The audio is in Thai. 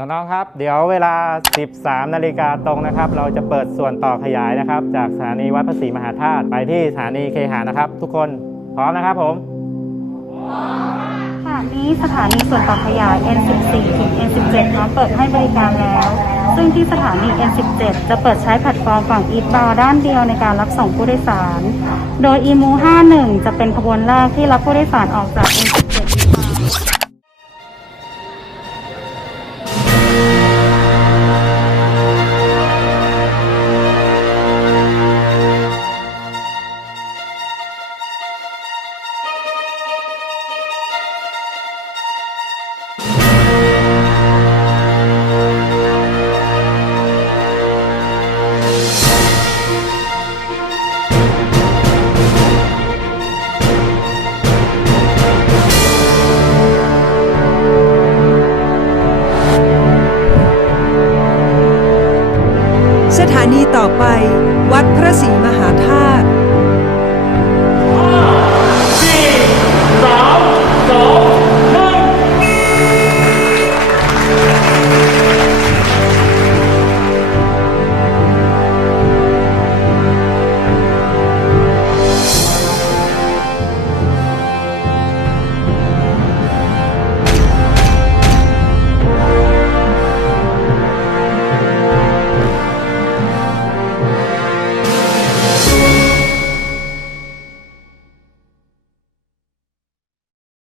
น้องๆครับ เดี๋ยวเวลา 13 นาฬิกาตรงนะครับ เราจะเปิดส่วนต่อขยายนะครับ จากสถานีวัดพระศรีมหาธาตุไปที่สถานีเคหานะครับ ทุกคนพร้อมนะครับผมค่ะนี้สถานีส่วนต่อขยาย N14 ถึง N17 พร้อมเปิดให้บริการแล้ว ซึ่งที่สถานี N17 จะเปิดใช้แพลตฟอร์มฝั่ง Eastbound ด้านเดียวในการรับส่งผู้โดยสาร โดย EMU 51 จะเป็นขบวนแรกที่รับผู้โดยสารออกจาก N17 ส สถานีต่อไป วัดพระศรี